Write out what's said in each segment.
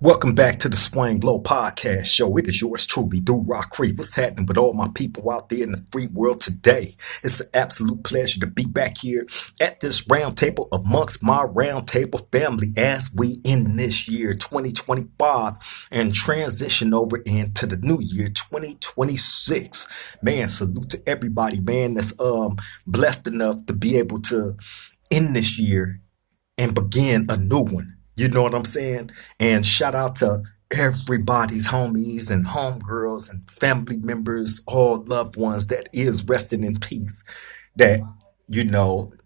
Welcome back to the Swing Low Podcast Show. It is yours truly, Do Rock Creek. What's happening with all my people out there in the free world today? It's an absolute pleasure to be back here at this round table amongst my round table family as we end this year 2025 and transition over into the new year 2026. Man, salute to everybody, man, that's blessed enough to be able to end this year and begin a new one. You know what I'm saying? And shout out to everybody's homies and homegirls and family members, all loved ones that is resting in peace, that,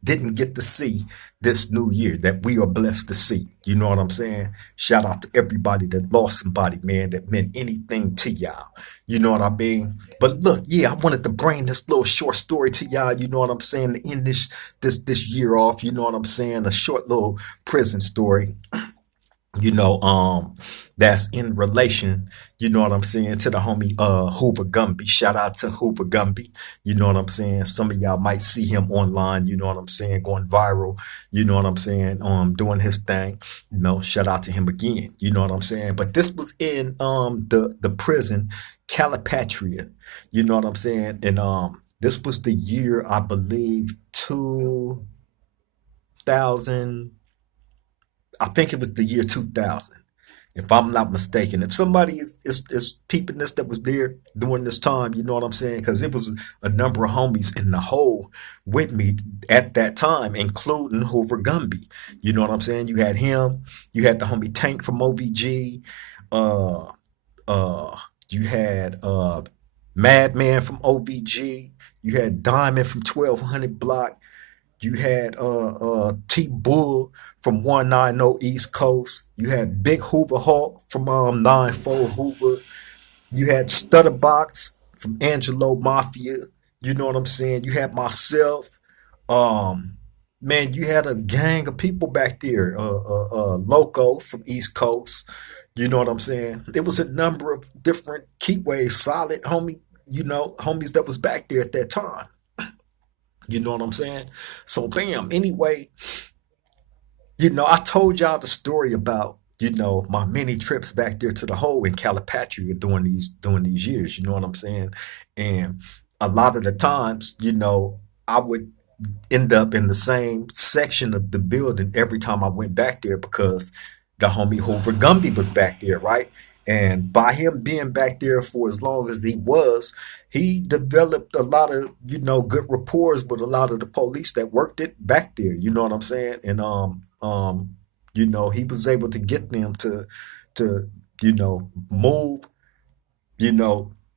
didn't get to see this new year that we are blessed to see. You know what I'm saying? Shout out to everybody that lost somebody, man, that meant anything to y'all. You know what I mean? But look, yeah, I wanted to bring this little short story to y'all. You know what I'm saying? To end this year off. You know what I'm saying? A short little prison story, you know, that's in relation, you know what I'm saying, to the homie Hoover Gumby. Shout out to Hoover Gumby. You know what I'm saying? Some of y'all might see him online, you know what I'm saying, going viral, you know what I'm saying, doing his thing. Shout out to him again, you know what I'm saying? But this was in the prison, Calipatria, you know what I'm saying? And this was the year, I believe, 2000. I think it was the year 2000, if I'm not mistaken. If somebody is peeping this that was there during this time, you know what I'm saying? Because it was a number of homies in the hole with me at that time, including Hoover Gumby. You know what I'm saying? You had him, you had the homie Tank from OVG, uh, uh, you had Madman from OVG, you had Diamond from 1200 Block, you had T Bull from 190 East Coast. You had Big Hoover Hawk from 94 Hoover. You had Stutterbox from Angelo Mafia. You know what I'm saying? You had myself. Um, man, you had a gang of people back there. Loco from East Coast. You know what I'm saying? There was a number of different Keyway solid homies that was back there at that time. You know what I'm saying? So bam. Anyway, I told y'all the story about, my many trips back there to the hole in Calipatria during these years, you know what I'm saying? And a lot of the times, I would end up in the same section of the building every time I went back there because the homie Hoover Gumby was back there, right? And by him being back there for as long as he was, he developed a lot of, good rapport with a lot of the police that worked it back there. You know what I'm saying? And he was able to get them to move,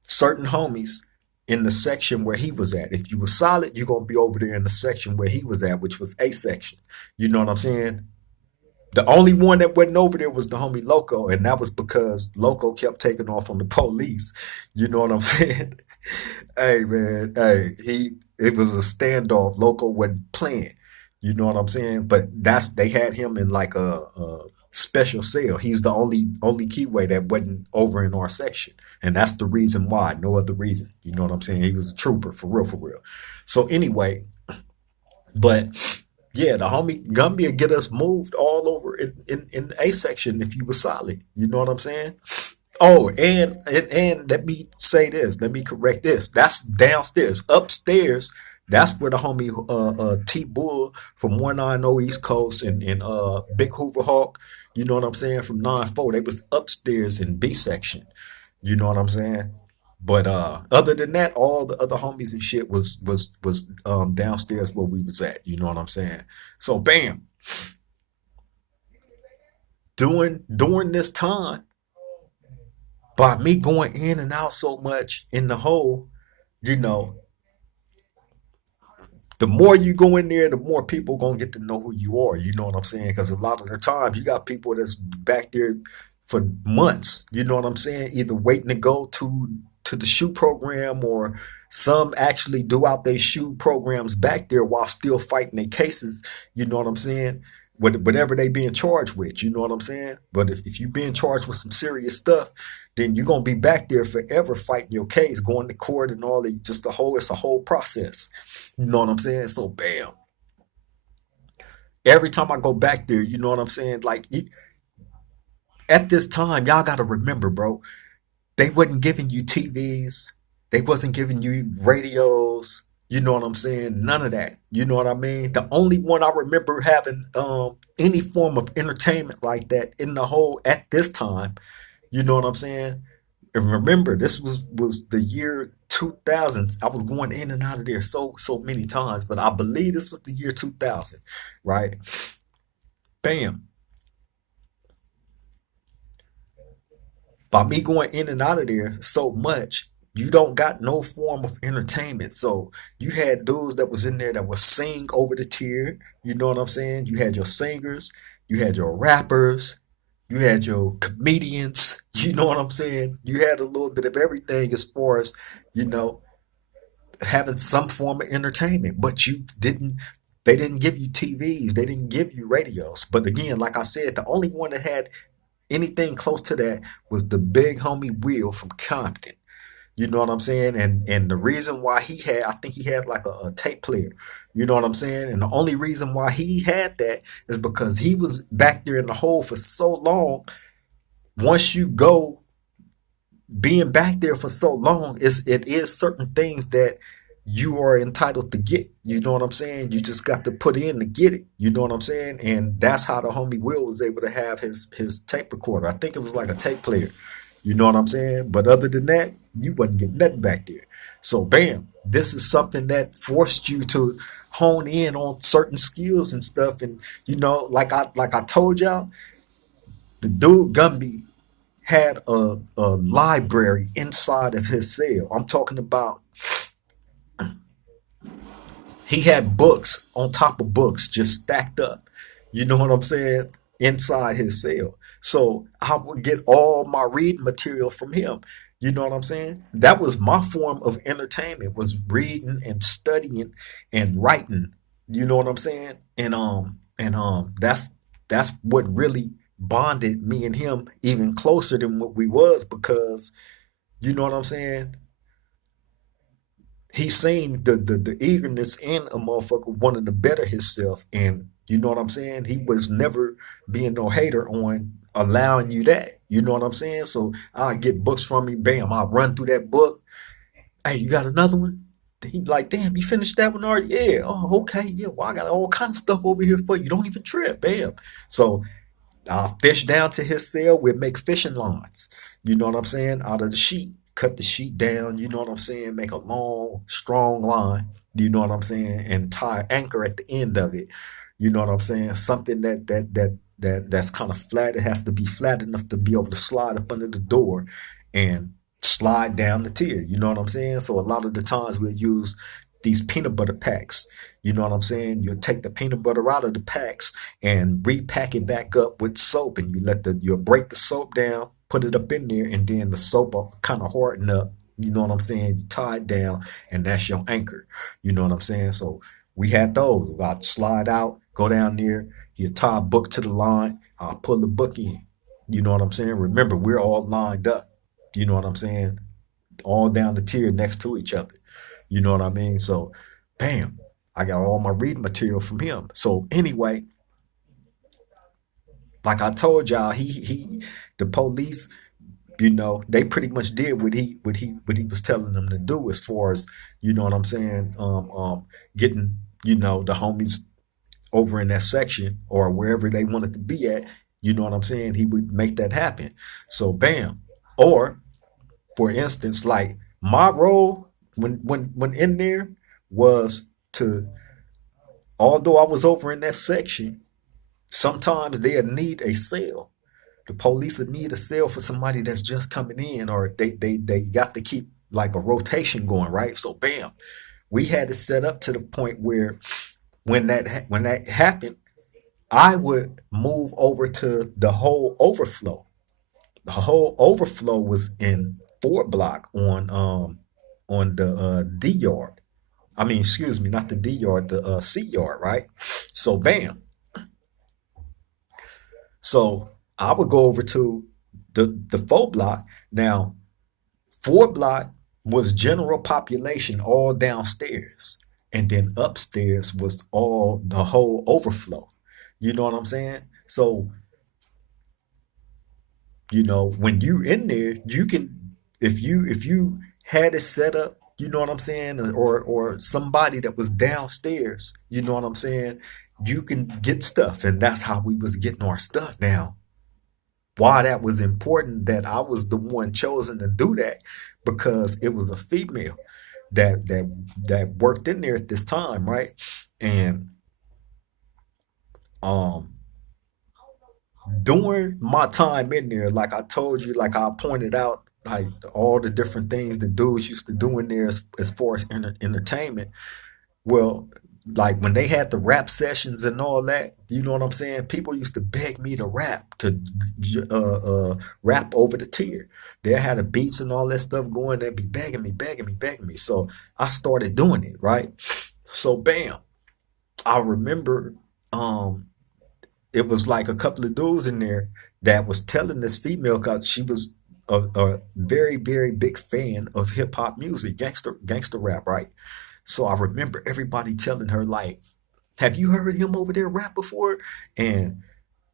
certain homies in the section where he was at. If you were solid, you're gonna be over there in the section where he was at, which was A section. You know what I'm saying? The only one that wasn't over there was the homie Loco, and that was because Loco kept taking off on the police. You know what I'm saying? Hey man, hey, it was a standoff. Loco wasn't playing. You know what I'm saying? But they had him in like a special cell. He's the only keyway that wasn't over in our section. And that's the reason why, no other reason. You know what I'm saying? He was a trooper for real, for real. So anyway, but yeah, the homie Gumby would get us moved all over in the A section if you were solid. You know what I'm saying? Oh, and let me say this. Let me correct this. That's downstairs. Upstairs, that's where the homie T Bull from 190 East Coast and Big Hoover Hawk, you know what I'm saying, from 94. They was upstairs in B section. You know what I'm saying? But other than that, all the other homies and shit was downstairs where we was at. You know what I'm saying? So bam, during this time, by me going in and out so much in the hole, you know, the more you go in there, the more people gonna get to know who you are. You know what I'm saying? Because a lot of the times you got people that's back there for months. You know what I'm saying? Either waiting to go to the shoe program, or some actually do out their shoe programs back there while still fighting their cases. You know what I'm saying? Whatever they being charged with, you know what I'm saying? But if you being charged with some serious stuff, then you're gonna be back there forever fighting your case, going to court and all that. It's a whole process. You know what I'm saying? So bam. Every time I go back there, you know what I'm saying? Like at this time, y'all got to remember, bro, they wasn't giving you TVs, they wasn't giving you radios. You know what I'm saying? None of that. You know what I mean? The only one I remember having any form of entertainment like that in the whole at this time. You know what I'm saying? And remember, this was the year 2000. I was going in and out of there so many times, but I believe this was the year 2000, right? Bam. By me going in and out of there so much, you don't got no form of entertainment. So you had dudes that was in there that was sing over the tier. You know what I'm saying? You had your singers, you had your rappers, you had your comedians. You know what I'm saying? You had a little bit of everything as far as, you know, having some form of entertainment. But you didn't. They didn't give you TVs. They didn't give you radios. But again, like I said, the only one that had anything close to that was the big homie Will from Compton. You know what I'm saying? And the reason why he had, I think he had like a tape player. You know what I'm saying? And the only reason why he had that is because he was back there in the hole for so long. Once you go being back there for so long, it is certain things that you are entitled to get. You know what I'm saying? You just got to put in to get it. You know what I'm saying? And that's how the homie Will was able to have his tape recorder. I think it was like a tape player. You know what I'm saying? But other than that, you wasn't getting nothing back there. So bam, this is something that forced you to hone in on certain skills and stuff. And you know, like I told y'all, the dude Gumby had a library inside of his cell. I'm talking about he had books on top of books just stacked up. You know what I'm saying? Inside his cell. So I would get all my reading material from him. You know what I'm saying? That was my form of entertainment was reading and studying and writing. You know what I'm saying? And that's what really bonded me and him even closer than what we was because you know what I'm saying? He seen the eagerness in a motherfucker wanting to better himself, and you know what I'm saying. He was never being no hater on allowing you that. You know what I'm saying. So I get books from me, bam. I run through that book. Hey, you got another one? He like, damn, you finished that one already? Yeah. Oh, okay. Yeah. Well, I got all kind of stuff over here for you. Don't even trip, bam. So I'll fish down to his cell. We'll make fishing lines. You know what I'm saying? Out of the sheet, cut the sheet down. You know what I'm saying? Make a long, strong line. You know what I'm saying? And tie anchor at the end of it. You know what I'm saying? Something that's kind of flat. It has to be flat enough to be able to slide up under the door and slide down the tier. You know what I'm saying? So a lot of the times we'll use these peanut butter packs. You know what I'm saying? You'll take the peanut butter out of the packs and repack it back up with soap, and you'll break the soap down, put it up in there, and then the soap will kind of harden up. You know what I'm saying? You tie it down, and that's your anchor. You know what I'm saying? So we had those. I'd slide out, go down there, you tie a book to the line, I'll pull the book in. You know what I'm saying? Remember, we're all lined up. You know what I'm saying? All down the tier next to each other. You know what I mean? So, bam, I got all my reading material from him. So anyway, like I told y'all, the police, you know, they pretty much did what he was telling them to do as far as you know what I'm saying, getting you know the homies over in that section or wherever they wanted to be at. You know what I'm saying? He would make that happen. So bam, or for instance, like my role when in there was to, although I was over in that section, sometimes they'd need a cell. The police would need a cell for somebody that's just coming in, or they got to keep like a rotation going, right? So bam, we had it set up to the point where when that happened, I would move over to the whole overflow. The whole overflow was in Fort Block on the D yard. I mean, excuse me, not the D yard, the C yard, right? So bam. So I would go over to the 4 block. Now, 4 block was general population all downstairs. And then upstairs was all the whole overflow. You know what I'm saying? So You know, when you in there, you can, if you had it set up, you know what I'm saying, or somebody that was downstairs, you know what I'm saying, you can get stuff, and that's how we was getting our stuff. Now, why that was important that I was the one chosen to do that, because it was a female that worked in there at this time, right? And um during my time in there, like I told you, like I pointed out, like all the different things the dudes used to do in there as far as entertainment. Well, like when they had the rap sessions and all that, you know what I'm saying? People used to beg me to rap, to rap over the tier. They had the beats and all that stuff going. They'd be begging me, begging me, begging me. So I started doing it, right? So bam, I remember um it was like a couple of dudes in there that was telling this female, because she was a very very big fan of hip hop music, gangster rap, right? So I remember everybody telling her like, "Have you heard him over there rap before?" And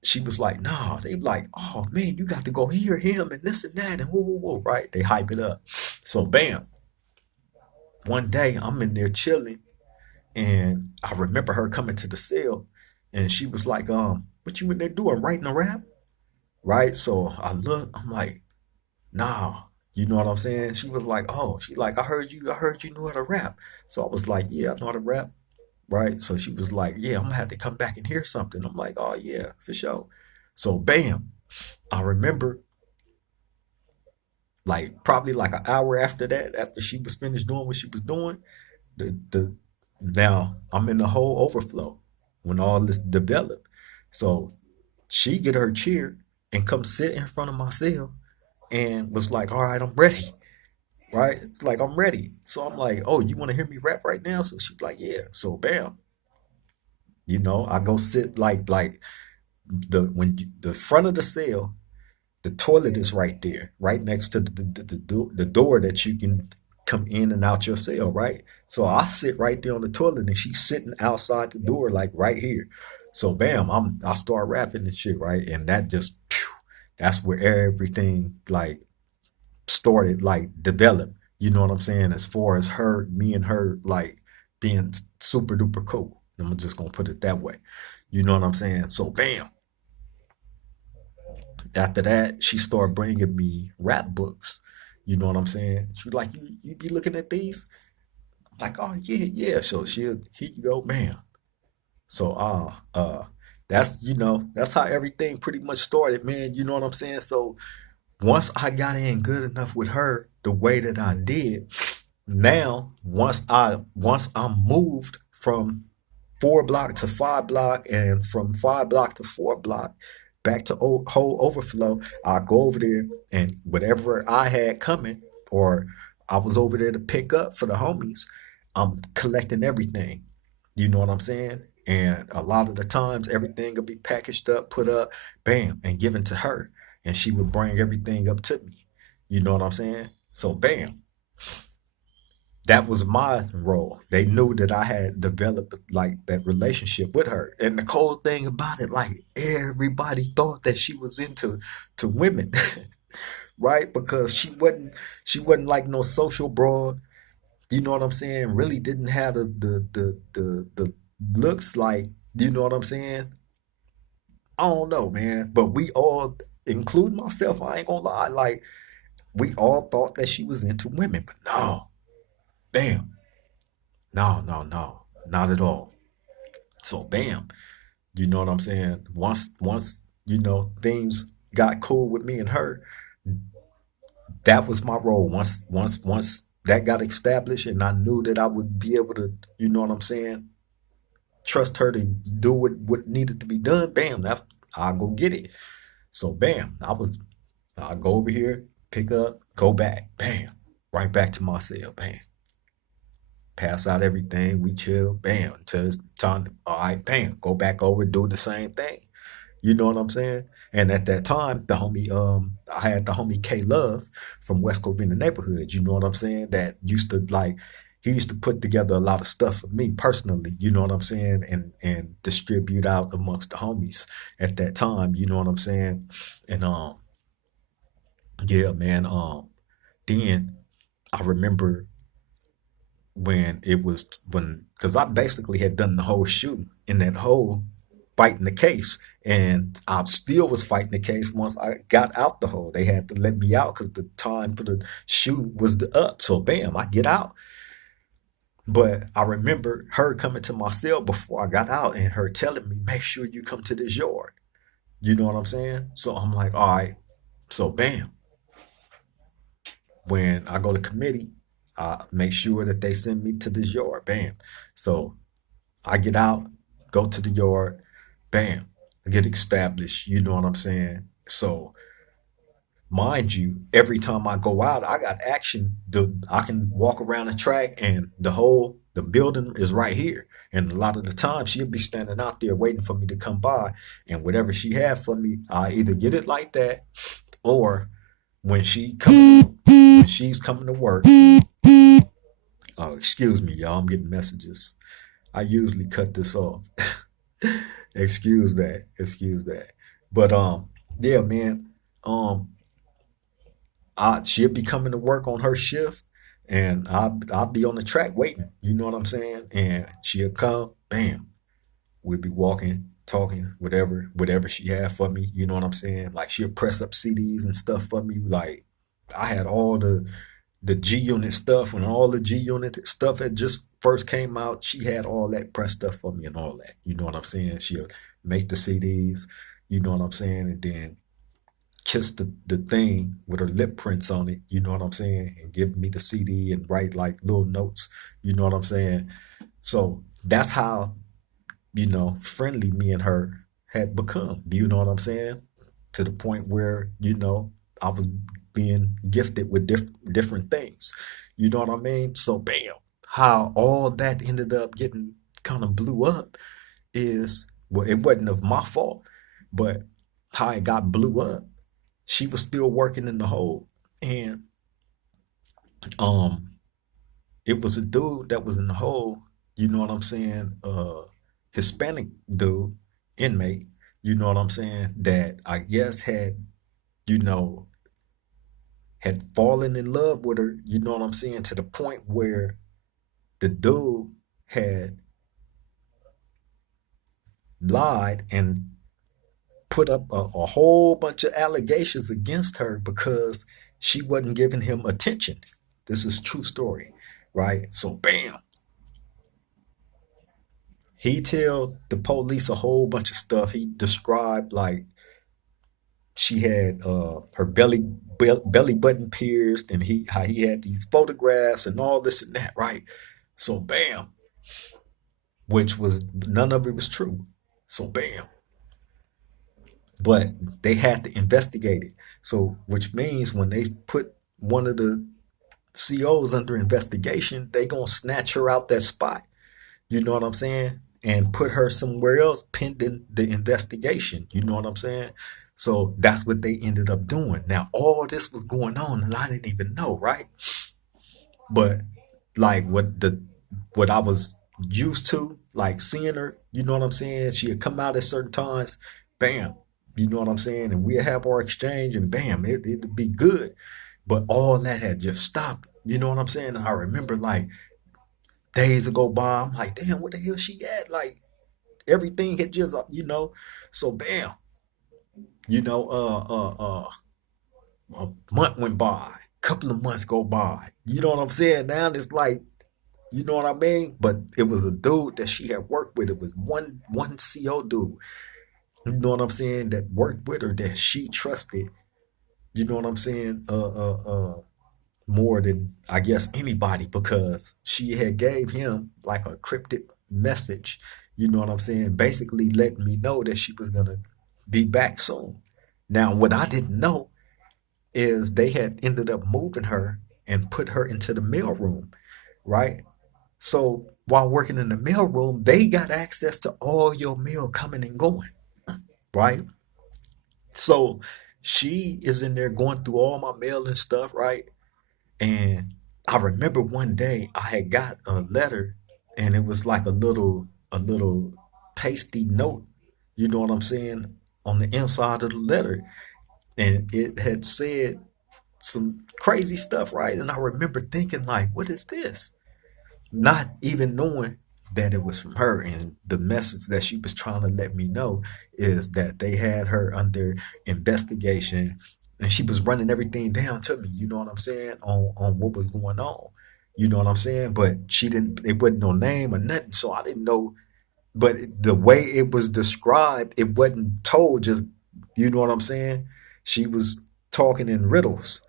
she was like, "No." They be like, "Oh man, you got to go hear him and this and that and whoa whoa whoa," right? They hype it up. So bam, one day I'm in there chilling, and I remember her coming to the cell, and she was like, "What you in there doing? Writing a rap?" Right? So I look, I'm like, "Nah." You know what I'm saying? She was like, "Oh," she like, I heard you knew how to rap." So I was like, "Yeah, I know how to rap." Right? So she was like, "Yeah, I'm gonna have to come back and hear something." I'm like, "Oh yeah, for sure." So bam, I remember like probably like an hour after that, after she was finished doing what she was doing, the now I'm in the whole overflow when all this developed. So she get her chair and come sit in front of my cell and was like, "All right, I'm ready." Right? It's like I'm ready. So I'm like, "Oh, you want to hear me rap right now?" So she's like, "Yeah." So bam, I go sit like the front of the cell, the toilet is right there, right next to the door that you can come in and out your cell, right? So I sit right there on the toilet, and she's sitting outside the door, like right here. So bam, I start rapping and shit, right? And that just phew, that's where everything like started like develop. You know what I'm saying? As far as me and her like being super duper cool. I'm just gonna put it that way. You know what I'm saying? So bam, after that, she started bringing me rap books. You know what I'm saying? She was like, "You be looking at these?" I'm like, "Oh yeah, yeah." So here you go, bam. So that's how everything pretty much started, man. You know what I'm saying? So once I got in good enough with her the way that I did, now once I moved from 4 block to 5 block, and from 5 block to 4 block back to whole overflow, I go over there, and whatever I had coming, or I was over there to pick up for the homies, I'm collecting everything. You know what I'm saying? And a lot of the times everything will be packaged up, put up, bam, and given to her. And she would bring everything up to me. You know what I'm saying? So bam, that was my role. They knew that I had developed like that relationship with her. And the cool thing about it, like everybody thought that she was into to women, right? Because she wasn't like no social broad. You know what I'm saying? Really didn't have the looks like, you know what I'm saying? I don't know, man. But we all, including myself, I ain't gonna lie, like we all thought that she was into women, but no, bam, no, no, no, not at all. So bam, you know what I'm saying? Once things got cool with me and her, that was my role. Once that got established, and I knew that I would be able to, you know what I'm saying, trust her to do what needed to be done. Bam, I'll go get it. So bam, I'll go over here, pick up, go back, bam, right back to my cell, bam, pass out everything, we chill, bam, until it's time to, all right, bam, go back over, do the same thing. You know what I'm saying? And at that time, I had the homie K Love from West Covina neighborhood. You know what I'm saying? That used to like, he used to put together a lot of stuff for me personally. You know what I'm saying? And distribute out amongst the homies at that time. You know what I'm saying? And Yeah, man. Then I remember when it was when because I basically had done the whole shoot in that hole, fighting the case, and I still was fighting the case once I got out the hole. They had to let me out because the time for the shoot was up. So bam, I get out. But I remember her coming to my cell before I got out and her telling me, make sure you come to this yard. You know what I'm saying? So I'm like, all right. So bam, when I go to committee, I make sure that they send me to this yard. Bam. So I get out, go to the yard, bam, I get established. You know what I'm saying? So mind you, every time I go out, I got action. I can walk around the track and the building is right here. And a lot of the time she'll be standing out there waiting for me to come by. And whatever she had for me, I either get it like that or when she's coming to work. Oh, excuse me, y'all. I'm getting messages. I usually cut this off. Excuse that. Excuse that. But yeah, man. Um, she'll be coming to work on her shift, and I'll be on the track waiting. You know what I'm saying? And she'll come, bam. We'll be walking, talking, whatever she had for me. You know what I'm saying? Like she'll press up CDs and stuff for me. Like I had all the G Unit stuff when all the G Unit stuff had just first came out. She had all that press stuff for me and all that. You know what I'm saying? She'll make the CDs. You know what I'm saying? And then kiss the thing with her lip prints on it, you know what I'm saying, and give me the CD and write like little notes, you know what I'm saying. So that's how, friendly me and her had become, you know what I'm saying, to the point where, I was being gifted with different things, you know what I mean. So bam, how all that ended up getting kind of blew up is, well, it wasn't of my fault, but how it got blew up, she was still working in the hole, and um it was a dude that was in the hole, you know what I'm saying, Hispanic dude, inmate, you know what I'm saying, that I guess you know had fallen in love with her, you know what I'm saying, to the point where the dude had lied and put up a whole bunch of allegations against her because she wasn't giving him attention. This is true story, right? So bam, he tell the police a whole bunch of stuff. He described like she had her belly button pierced, and how he had these photographs and all this and that, right? So bam, which was none of it was true. So bam, but they had to investigate it. So, which means when they put one of the COs under investigation, they gonna snatch her out that spot. You know what I'm saying? And put her somewhere else pending the investigation. You know what I'm saying? So that's what they ended up doing. Now, all this was going on, and I didn't even know, right? But like what I was used to, like seeing her, you know what I'm saying? She'd come out at certain times, bam, you know what I'm saying? And we'd have our exchange, and bam, it'd be good. But all that had just stopped. You know what I'm saying? I remember like days ago by, I'm like, damn, where the hell she at? Like everything had just, so bam, you know, a month went by, couple of months go by. You know what I'm saying? Now it's like, you know what I mean? But it was a dude that she had worked with. It was one CO dude. You know what I'm saying? That worked with her, that she trusted. You know what I'm saying? More than I guess anybody, because she had gave him like a cryptic message. You know what I'm saying? Basically letting me know that she was gonna be back soon. Now, what I didn't know is they had ended up moving her and put her into the mail room, right? So while working in the mail room, they got access to all your mail coming and going, right? So she is in there going through all my mail and stuff, right? And I remember one day I had got a letter, and it was like a little pasty note, you know what I'm saying, on the inside of the letter. And it had said, some crazy stuff, right? And I remember thinking, like, what is this? Not even knowing that it was from her. And the message that she was trying to let me know is that they had her under investigation and she was running everything down to me, you know what I'm saying, on what was going on. You know what I'm saying? But she didn't, it wasn't no name or nothing. So I didn't know. But the way it was described, it wasn't told just, you know what I'm saying? She was talking in riddles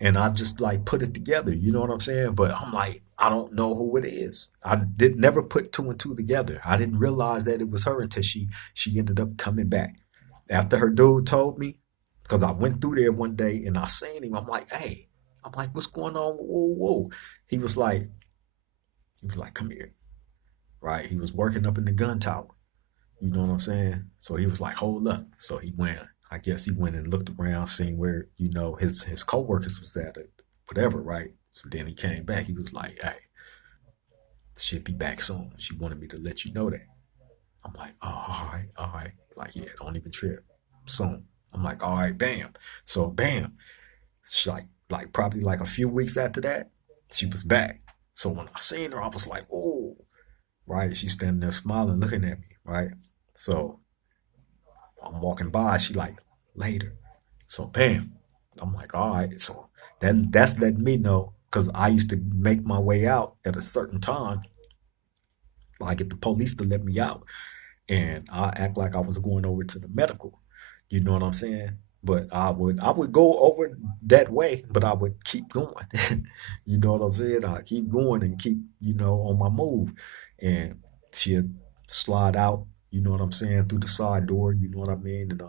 and I just like put it together. You know what I'm saying? But I'm like, I don't know who it is. I did never put two and two together. I didn't realize that it was her until she ended up coming back after her dude told me. Because I went through there one day and I seen him. I'm like, hey, I'm like, what's going on? Whoa, whoa. He was like, he was like, come here, right? He was working up in the gun tower. You know what I'm saying? So he was like, hold up. So he went. I guess he went and looked around, seeing where his coworkers was at, it, whatever, right? So then he came back. He was like, "Hey, she'll be back soon. She wanted me to let you know that." I'm like, "Oh, all right, all right." Like, yeah, don't even trip. Soon. I'm like, "All right, bam." So bam, she like probably like a few weeks after that, she was back. So when I seen her, I was like, "Oh," right? She's standing there smiling, looking at me, right? So I'm walking by, she like later. So bam, I'm like, all right. So that's letting me know because I used to make my way out at a certain time. I get the police to let me out, and I act like I was going over to the medical. You know what I'm saying? But I would go over that way, but I would keep going. You know what I'm saying? I keep going and keep on my move, and she'd slide out. You know what I'm saying, through the side door. You know what I mean? And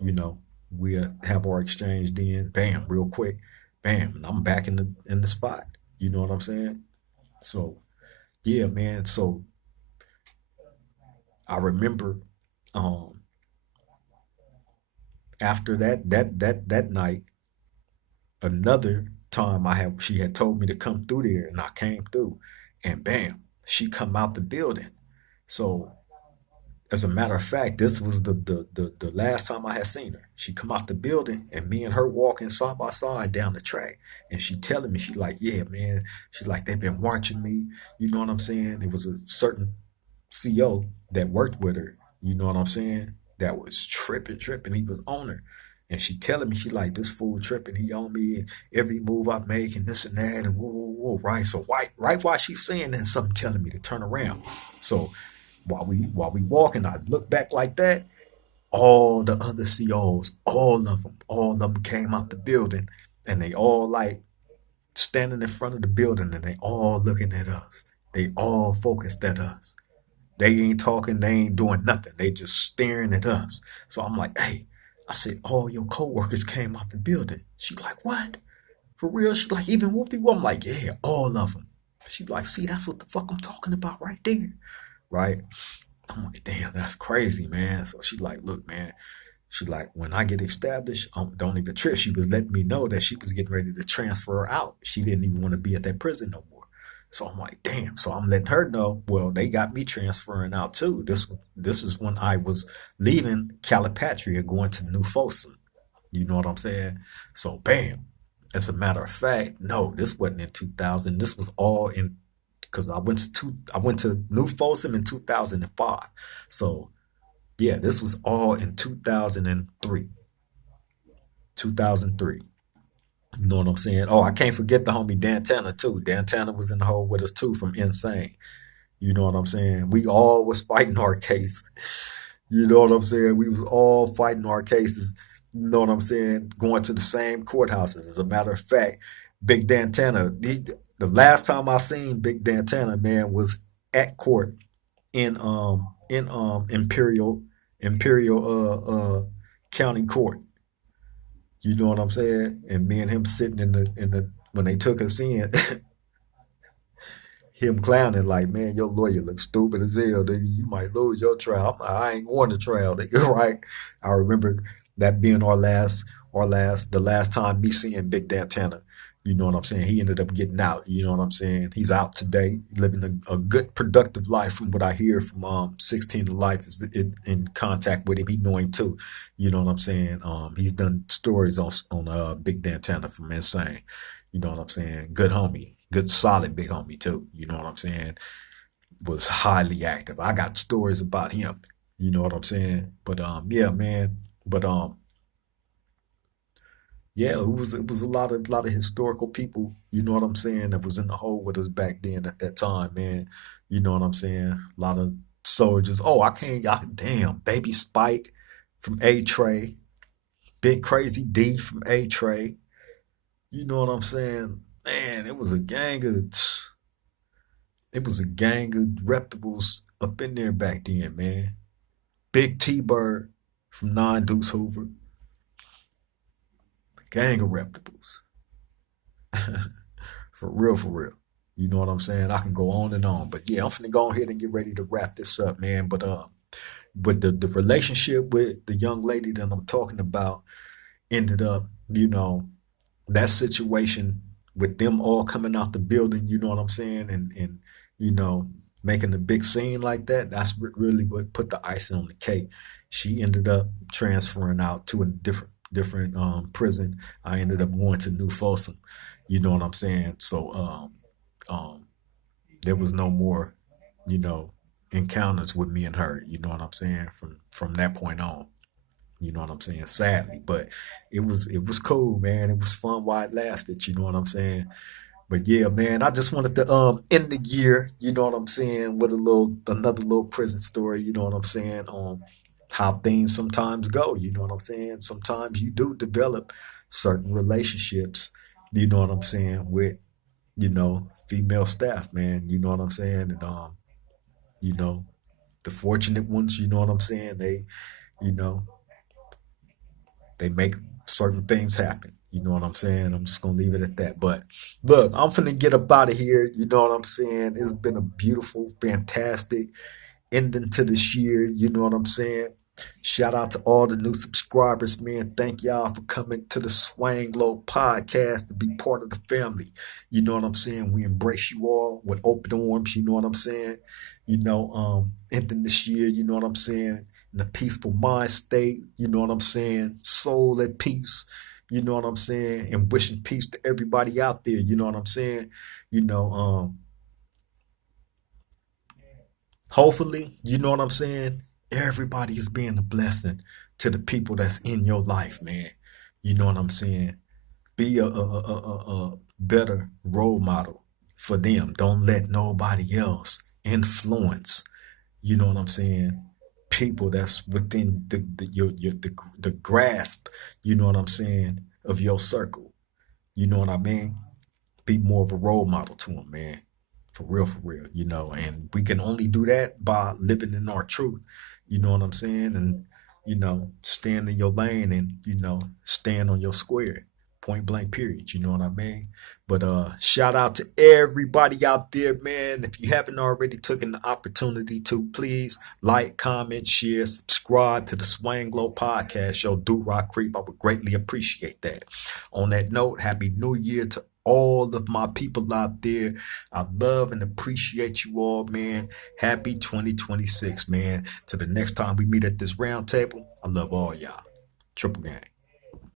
you know, we'll have our exchange then, bam, real quick, bam, and I'm back in the spot. You know what I'm saying? So yeah, man. So I remember um after that night, another time she had told me to come through there and I came through and bam, she come out the building. So as a matter of fact, this was the last time I had seen her. She come out the building and me and her walking side by side down the track. And she telling me, she like, yeah, man. She like, they've been watching me. You know what I'm saying? It was a certain CO that worked with her. You know what I'm saying? That was tripping, tripping. He was on her. And she telling me, she like, this fool tripping. He on me and every move I make and this and that and whoa, whoa, whoa, right? So right while she's saying that, something telling me to turn around. So while we walking, I look back like that. All the other COs, all of them came out the building, and they all like standing in front of the building, and they all looking at us. They all focused at us. They ain't talking, they ain't doing nothing. They just staring at us. So I'm like, hey, I said, all your coworkers came out the building. She like, what? For real? She like, even whoopty whoop. I'm like, yeah, all of them. She like, see, that's what the fuck I'm talking about right there, right? I'm like, damn, that's crazy, man. So she like, look, man. She like, when I get established, don't even trip. She was letting me know that she was getting ready to transfer her out. She didn't even want to be at that prison no more. So I'm like, damn. So I'm letting her know. Well, they got me transferring out too. This is when I was leaving Calipatria, going to New Folsom. You know what I'm saying? So bam. As a matter of fact, no, this wasn't in 2000. This was all in because I went to New Folsom in 2005. So yeah, this was all in 2003. 2003. You know what I'm saying? Oh, I can't forget the homie Dan Tanner too. Dan Tanner was in the hole with us too from Insane. You know what I'm saying? We all was fighting our case. You know what I'm saying? We was all fighting our cases. You know what I'm saying? Going to the same courthouses. As a matter of fact, Big Dan Tanner, the last time I seen Big Dan Tanner, man, was at court in Imperial County Court. You know what I'm saying? And me and him sitting in the when they took us in, him clowning like, man, your lawyer looks stupid as hell. Nigga. You might lose your trial. I ain't going to trial. Nigga, right? I remember that being the last time me seeing Big Dan Tanner. You know what I'm saying? He ended up getting out. You know what I'm saying? He's out today, living a good, productive life. From what I hear from 16 to Life is in contact with him. He know him too. You know what I'm saying? He's done stories on Big Dantana from Insane. You know what I'm saying? Good homie, good solid big homie too. You know what I'm saying? Was highly active. I got stories about him. You know what I'm saying? But yeah, man. But yeah, it was a lot of historical people, you know what I'm saying, that was in the hole with us back then at that time, man. You know what I'm saying? A lot of soldiers. Oh, damn, Baby Spike from A Tray, Big Crazy D from A Tray. You know what I'm saying? Man, it was a gang of reputables up in there back then, man. Big T Bird from Nine Deuce Hoover, gang of reputables. For real, for real. You know what I'm saying? I can go on and on. But yeah, I'm finna go ahead and get ready to wrap this up, man. But the relationship with the young lady that I'm talking about ended up, that situation with them all coming out the building, you know what I'm saying? And you know, making a big scene like that, that's really what put the icing on the cake. She ended up transferring out to a different prison. I ended up going to New Folsom. You know what I'm saying? So um there was no more, you know, encounters with me and her, you know what I'm saying, from that point on. You know what I'm saying? Sadly. But it was cool, man. It was fun while it lasted, you know what I'm saying? But yeah, man, I just wanted to end the year, you know what I'm saying, with another little prison story, you know what I'm saying, how things sometimes go, you know what I'm saying? Sometimes you do develop certain relationships, you know what I'm saying, with, female staff, man, you know what I'm saying? And you know, the fortunate ones, you know what I'm saying, you know, they make certain things happen. You know what I'm saying? I'm just gonna leave it at that. But look, I'm finna get up out of here. You know what I'm saying? It's been a beautiful, fantastic ending to this year. You know what I'm saying? Shout out to all the new subscribers, man. Thank y'all for coming to the Swang Low podcast to be part of the family. You know what I'm saying? We embrace you all with open arms. You know what I'm saying? Ending this year, you know what I'm saying? In a peaceful mind state, you know what I'm saying? Soul at peace, you know what I'm saying? And wishing peace to everybody out there, you know what I'm saying? You know, hopefully, you know what I'm saying? Everybody is being a blessing to the people that's in your life, man. You know what I'm saying? Be a better role model for them. Don't let nobody else influence, you know what I'm saying? People that's within the grasp, you know what I'm saying, of your circle. You know what I mean? Be more of a role model to them, man. For real, and we can only do that by living in our truth. You know what I'm saying? And, stand in your lane and, stand on your square. Point blank period. You know what I mean? But shout out to everybody out there, man. If you haven't already taken the opportunity to, please like, comment, share, subscribe to the Swang Glow podcast show, Do Rock Creep. I would greatly appreciate that. On that note, happy new year to all of my people out there. I love and appreciate you all, man. Happy 2026, man. To the next time we meet at this round table, I love all y'all. Triple gang.